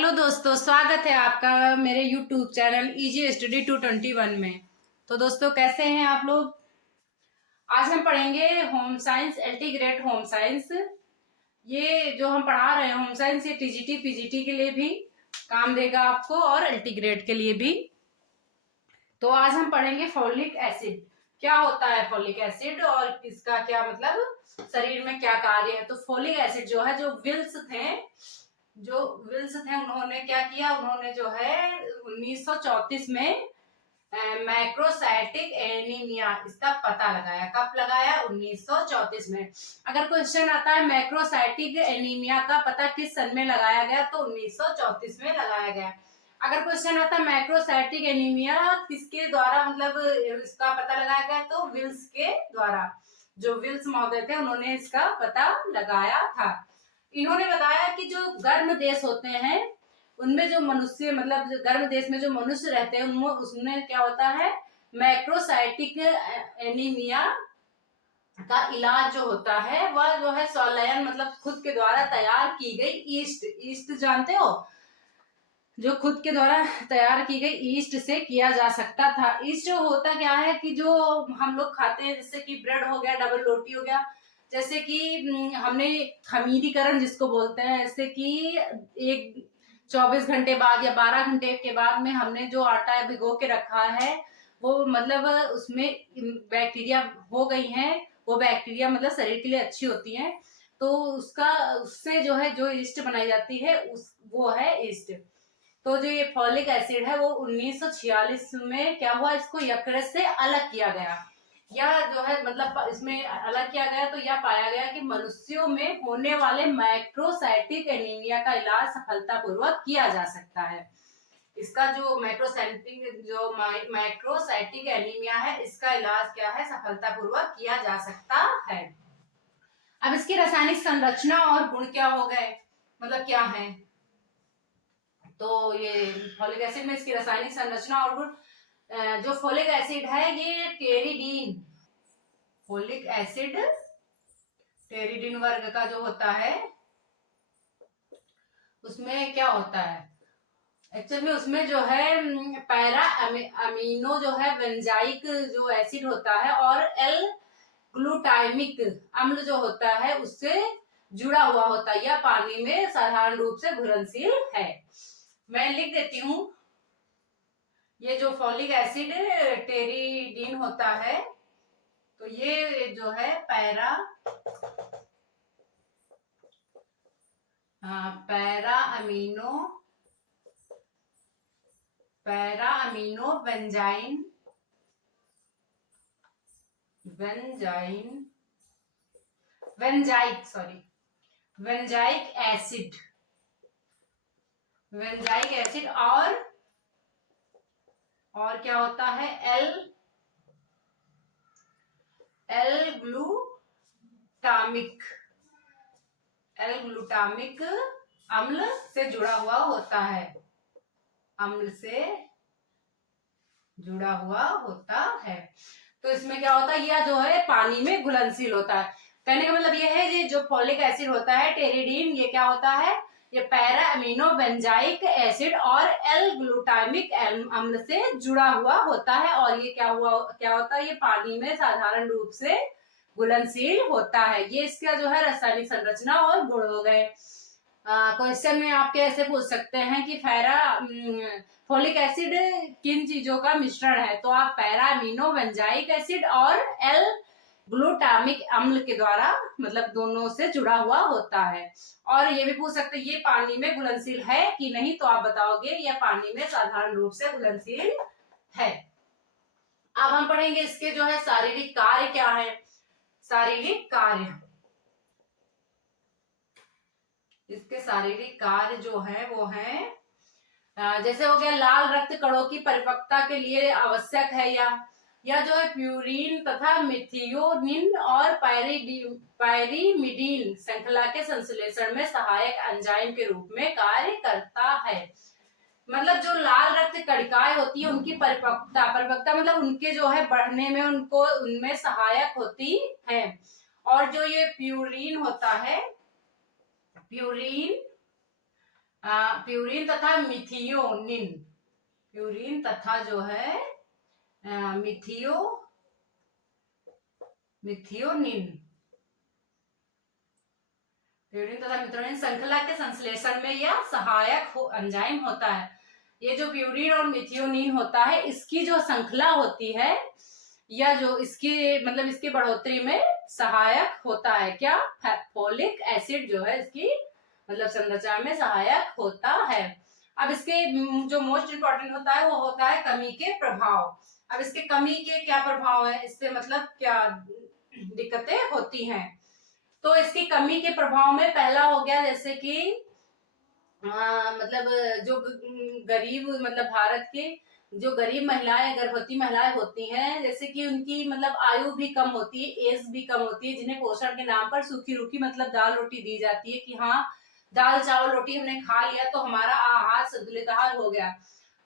Hello दोस्तों, स्वागत है आपका मेरे यूट्यूब चैनल इजी स्टडी 221 में। तो दोस्तों, कैसे हैं आप लोग। आज हम पढ़ेंगे home science, LT grade home science. ये जो हम पढ़ा रहे हैं होम साइंस, ये टीजीटी पीजीटी के लिए भी काम देगा आपको और एलटी ग्रेड के लिए भी। तो आज हम पढ़ेंगे फॉलिक एसिड। क्या होता है फॉलिक एसिड और इसका क्या मतलब शरीर में क्या कार्य है। तो फॉलिक एसिड जो है, जो विल्स थे उन्होंने क्या किया, उन्होंने जो है 1934 में मैक्रोसाइटिक एनीमिया इसका पता लगाया। कब लगाया? 1934 में। अगर क्वेश्चन आता है मैक्रोसाइटिक एनीमिया का पता किस सन में लगाया गया, तो 1934 में लगाया गया। अगर क्वेश्चन आता है मैक्रोसाइटिक एनीमिया किसके द्वारा मतलब इसका पता लगाया गया, तो विल्स के द्वारा। जो विल्स महोदय थे उन्होंने इसका पता लगाया था। इन्होंने बताया कि जो गर्म देश होते हैं उनमें जो मनुष्य मतलब गर्म देश में जो मनुष्य रहते हैं उनमें उसमें क्या होता है, मैक्रोसाइटिक एनीमिया का इलाज जो होता है वह जो है संलयन मतलब खुद के द्वारा तैयार की गई ईस्ट जानते हो, जो खुद के द्वारा तैयार की गई ईस्ट से किया जा सकता था। ईस्ट होता क्या है कि जो हम लोग खाते हैं, जैसे कि ब्रेड हो गया, डबल रोटी हो गया, जैसे कि हमने खमीरीकरण जिसको बोलते हैं, जैसे कि एक 24 घंटे बाद या 12 घंटे के बाद में हमने जो आटा भिगो के रखा है वो मतलब उसमें बैक्टीरिया हो गई हैं, वो बैक्टीरिया मतलब शरीर के लिए अच्छी होती हैं, तो उससे जो है जो ईस्ट बनाई जाती है वो है ईस्ट। तो जो ये फॉलिक एसिड है वो 1946 में क्या हुआ, इसको यकृत से अलग किया गया। यह जो है मतलब इसमें अलग किया गया तो यह पाया गया कि मनुष्यों में होने वाले मैक्रोसाइटिक एनीमिया का इलाज सफलतापूर्वक किया जा सकता है। इसका जो मैक्रोसाइटिक एनीमिया है इसका इलाज क्या है, सफलतापूर्वक किया जा सकता है। अब इसकी रासायनिक संरचना और गुण क्या हो गए, मतलब क्या है। तो ये फॉलिक एसिड में इसकी रासायनिक संरचना और गुण, जो फॉलिक एसिड है ये टेरिडीन, फॉलिक एसिड टेरिडीन वर्ग का जो होता है उसमें क्या होता है, एक्चुअली में उसमें जो है पैरा अमीनो जो है बेंजाइक जो एसिड होता है और एल ग्लूटामिक अम्ल जो होता है उससे जुड़ा हुआ होता है। यह पानी में साधारण रूप से घुलनशील है। मैं लिख देती हूँ, ये जो फॉलिक एसिड टेरिडीन होता है तो ये जो है पैरा अमीनो वेंजाइक एसिड और क्या होता है, एल ग्लूटामिक अम्ल से जुड़ा हुआ होता है, तो इसमें क्या होता है, यह जो है पानी में घुलनशील होता है। कहने का मतलब यह है ये जो फॉलिक एसिड होता है टेरिडीन, ये क्या होता है, ये पैरा अमीनो बेंजाइक एसिड और एल ग्लूटामिक अम्ल से जुड़ा हुआ होता है और ये क्या होता है, ये पानी में साधारण रूप से घुलनशील होता है। ये इसका जो है रासायनिक संरचना और गुण हो गए। क्वेश्चन में आप कैसे पूछ सकते हैं कि फॉलिक एसिड किन चीजों का मिश्रण है, तो आप पैरा अमीनो बेंजाइक एसिड और एल ग्लूटामिक अम्ल के द्वारा मतलब दोनों से जुड़ा हुआ होता है। और ये भी पूछ सकते हैं ये पानी में घुलनशील है कि नहीं, तो आप बताओगे यह पानी में साधारण रूप से घुलनशील है। अब हम पढ़ेंगे इसके जो है शारीरिक कार्य क्या है। शारीरिक कार्य, इसके शारीरिक कार्य जो है वो है जैसे हो गया लाल रक्त कणों की परिपक्वता के लिए आवश्यक है, या जो है प्यूरिन तथा मिथियोनिन और पायरीमिडीन श्रृंखला के संश्लेषण में सहायक एंजाइम के रूप में कार्य करता है। मतलब जो लाल रक्त कणिकाएं होती है उनकी परिपक्वता मतलब उनके जो है बढ़ने में उनमें सहायक होती है। और जो ये प्यूरिन होता है, प्यूरिन प्यूरिन तथा मिथियोनिन, प्यूरिन तथा जो है मिथियोनिन, प्यूरिन तथा मिथियोनिन श्रृंखला के संश्लेषण में यह सहायक एंजाइम होता है। ये जो प्यूरिन और मिथियोनिन होता है, इसकी जो श्रृंखला होती है या जो इसकी मतलब इसकी बढ़ोतरी में सहायक होता है। क्या? फोलिक एसिड जो है इसकी मतलब संरचना में सहायक होता है। अब इसके जो मोस्ट इंपॉर्टेंट होता है वो होता है कमी के प्रभाव। अब इसके कमी के क्या प्रभाव है, इससे मतलब क्या दिक्कतें होती हैं। तो इसकी कमी के प्रभाव में पहला हो गया जैसे कि मतलब जो गरीब मतलब भारत के जो गरीब महिलाएं, गर्भवती महिलाएं होती हैं, जैसे कि उनकी मतलब आयु भी कम होती है, एज भी कम होती है, जिन्हें पोषण के नाम पर सूखी रूखी मतलब दाल रोटी दी जाती है कि हाँ दाल चावल रोटी हमने खा लिया तो हमारा आहार संतुलित आहार हो गया।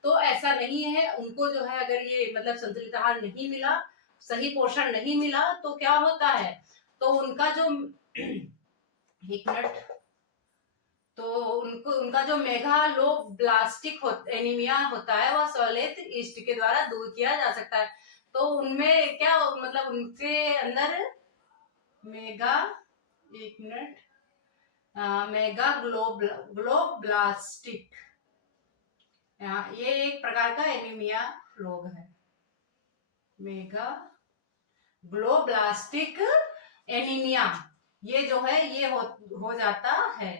तो ऐसा नहीं है। उनको जो है अगर ये मतलब संतुलित आहार नहीं मिला, सही पोषण नहीं मिला तो क्या होता है, तो उनका जो एक मिनट, तो उनका जो मेगालोब्लास्टिक एनीमिया होता है वह सॉलेट ईस्ट के द्वारा दूर किया जा सकता है। तो उनमें क्या मतलब उनके अंदर मेगा ग्लोब्लास्टिक, ये एक प्रकार का एनीमिया रोग है। मेगा ग्लोब्लास्टिक एनीमिया ये जो है ये हो जाता है।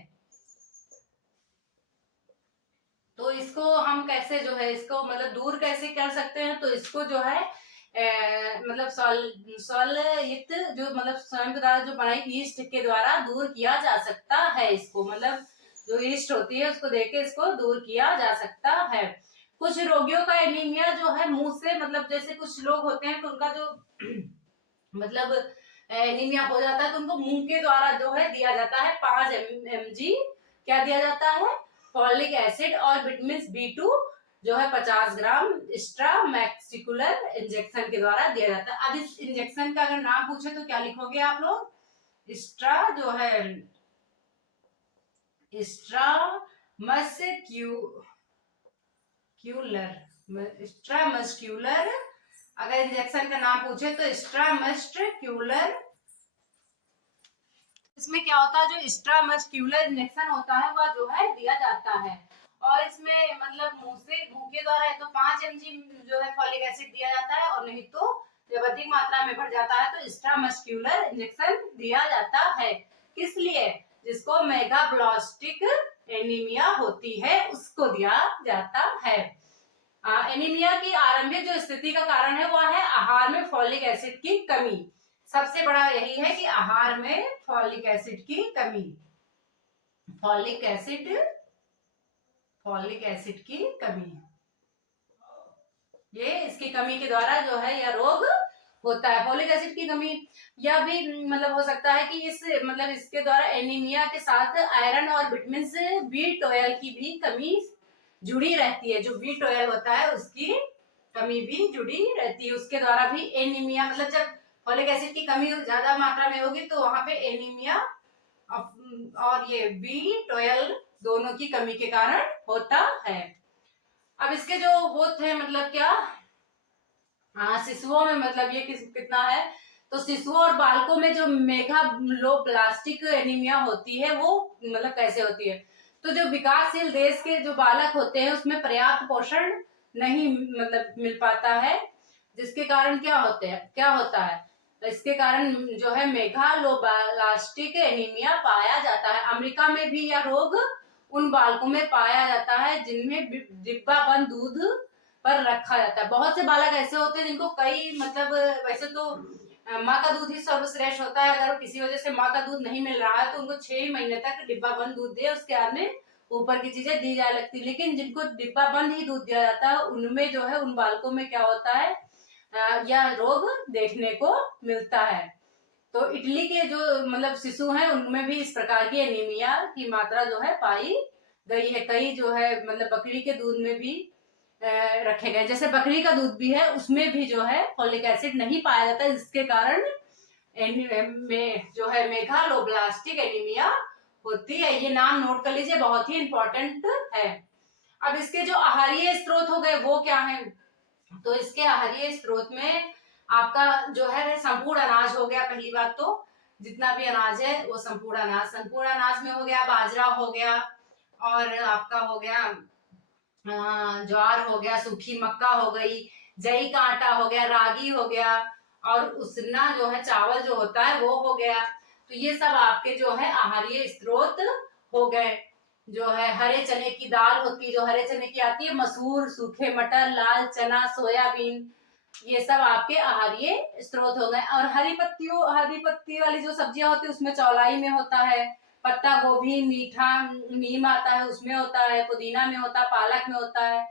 तो इसको हम कैसे जो है इसको मतलब दूर कैसे कर सकते हैं, तो इसको जो है मतलब सॉल्युक्त जो मतलब स्वयं पदार्थ जो बनाई ईस्ट के द्वारा दूर किया जा सकता है। इसको मतलब जो ईस्ट होती है उसको देके इसको दूर किया जा सकता है। कुछ रोगियों का एनीमिया जो है मुंह से मतलब जैसे कुछ लोग होते हैं तो उनका जो मतलब एनीमिया हो जाता है तो उनको मुंह के द्वारा जो है दिया जाता है 5 mg क्या दिया जाता है, फॉलिक एसिड और विटामिन B2 जो है 50 ग्राम एक्स्ट्रामैक्सिकुलर इंजेक्शन के द्वारा दिया जाता है। अब इस इंजेक्शन का अगर नाम पूछे तो क्या लिखोगे आप लोग? जो है एक्स्ट्रामस्क्यूलर, अगर इंजेक्शन का नाम पूछे तो एक्स्ट्रामस्क्यूलर। इसमें क्या होता है, जो एक्स्ट्रामस्क्यूलर इंजेक्शन होता है वह जो है दिया जाता है। और इसमें मतलब मुंह के द्वारा है तो 5 mg जो है फॉलिक एसिड दिया जाता है, और नहीं तो जब अधिक मात्रा में बढ़ जाता है तो एक्स्ट्रामस्क्यूलर इंजेक्शन दिया जाता है। किस लिए? जिसको मेगाब्लास्टिक एनीमिया होती है उसको दिया जाता है। एनीमिया की आरंभिक जो स्थिति का कारण है वह है आहार में फॉलिक एसिड की कमी। सबसे बड़ा यही है कि आहार में फॉलिक एसिड की कमी, फॉलिक एसिड की कमी, ये इसकी कमी के द्वारा जो है यह रोग होता है। फॉलिक एसिड की कमी या भी मतलब हो सकता है कि इस मतलब इसके द्वारा एनीमिया के साथ आयरन और विटामिन B12 की भी कमी जुड़ी रहती है। जो B12 होता है उसकी कमी भी जुड़ी रहती है, उसके द्वारा भी एनीमिया मतलब जब फॉलिक एसिड की कमी ज्यादा मात्रा में होगी तो वहां पे एनीमिया और ये B12 दोनों की कमी के कारण होता है। अब इसके जो वो थे मतलब क्या शिशुओं में मतलब ये कितना है, तो शिशुओं और बालकों में जो मेगालोब्लास्टिक एनीमिया होती है वो मतलब कैसे होती है, तो जो विकासशील देश के जो बालक होते हैं उसमें पर्याप्त पोषण नहीं मतलब मिल पाता है, जिसके कारण क्या होता है, तो इसके कारण जो है मेगालोब्लास्टिक एनीमिया पाया जाता है। अमेरिका में भी यह रोग उन बालकों में पाया जाता है जिनमें डिब्बाबंद दूध पर रखा जाता है। बहुत से बालक ऐसे होते हैं जिनको कई मतलब वैसे तो माँ का दूध ही सर्वश्रेष्ठ होता है, अगर किसी वजह से माँ का दूध नहीं मिल रहा है तो उनको 6 महीने तक डिब्बाबंद दूध दे, उसके बाद में ऊपर की चीजें दी जाए लगती। लेकिन जिनको डिब्बाबंद ही दूध दिया जाता है उनमें जो है उन बालकों में क्या होता है यह रोग देखने को मिलता है। तो इटली के जो मतलब शिशु हैं उनमें भी इस प्रकार की एनीमिया की मात्रा जो है पाई गई है। कई जो है मतलब बकरी के दूध में भी रखे गए, जैसे बकरी का दूध भी है उसमें भी जो है फॉलिक एसिड नहीं पाया जाता, जिसके कारण जो है मेगालोब्लास्टिक एनीमिया होती है। ये नाम नोट कर लीजिए, बहुत ही इंपॉर्टेंट है। अब इसके जो आहारीय स्रोत हो गए वो क्या है, तो इसके आहारीय स्रोत में आपका जो है संपूर्ण अनाज हो गया। पहली बात तो जितना भी अनाज है वो संपूर्ण अनाज में हो गया, बाजरा हो गया, और आपका हो गया ज्वार हो गया, सूखी मक्का हो गई, जई का आटा हो गया, रागी हो गया, और उसना जो है चावल जो होता है वो हो गया। तो ये सब आपके जो है आहारीय स्रोत हो गए। जो है हरे चने की दाल होती है, जो हरे चने की आती है, मसूर, सूखे मटर, लाल चना, सोयाबीन, ये सब आपके आहारीय स्रोत हो गए। और हरी पत्ती वाली जो सब्जियां होती है उसमें चौलाई में होता है, पत्ता गोभी, मीठा नीम आता है उसमें होता है, पुदीना में होता है, पालक में होता है,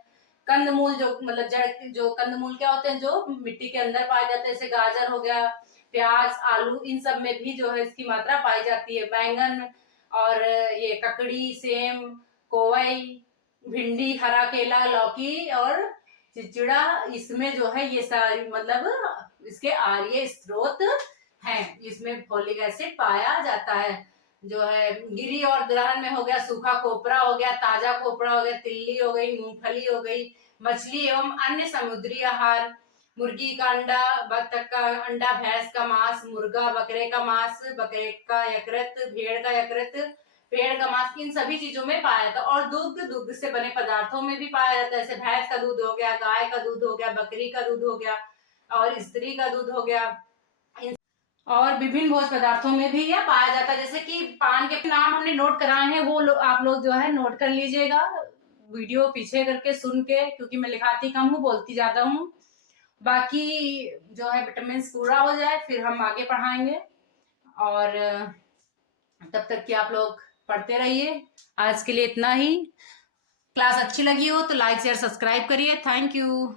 कंदमूल जो मतलब जड़ जो कंदमूल क्या होते हैं जो मिट्टी के अंदर पाए जाते हैं, जैसे गाजर हो गया, प्याज, आलू, इन सब में भी जो है इसकी मात्रा पाई जाती है। बैंगन और ये ककड़ी, सेम, कोवई, भिंडी, हरा केला, लौकी और चिचिड़ा, इसमें जो है ये सारी मतलब इसके आहारीय स्रोत हैं। इसमें फोलिक एसिड पाया जाता है। जो है गिरी और दलहन में हो गया सूखा कोपरा हो गया, ताजा कोपरा हो गया, तिल्ली हो गई, मूंगफली हो गई, मछली एवं अन्य समुद्री आहार, मुर्गी का अंडा, बतख का अंडा, भैंस का मांस, मुर्गा, बकरे का मांस, बकरे का यकृत, भेड़ का यकृत, पेड़ का मांस, इन सभी चीजों में पाया जाता है। और दुग्ध से बने पदार्थों में भी पाया जाता है, जैसे भैंस का दूध हो गया, गाय का दूध हो गया, बकरी का दूध हो गया, और स्त्री का दूध हो गया। और विभिन्न भोज पदार्थों में भी यह पाया जाता है। जैसे कि पान के नाम हमने नोट कराए हैं, वो आप लोग जो है नोट कर लीजिएगा, वीडियो पीछे करके सुन के, क्योंकि मैं लिखाती कम हूँ, बोलती ज्यादा हूँ। बाकी जो है विटामिन पूरा हो जाए फिर हम आगे पढ़ाएंगे, और तब तक कि आप लोग पढ़ते रहिए। आज के लिए इतना ही। क्लास अच्छी लगी हो तो लाइक शेयर सब्सक्राइब करिए। Thank you.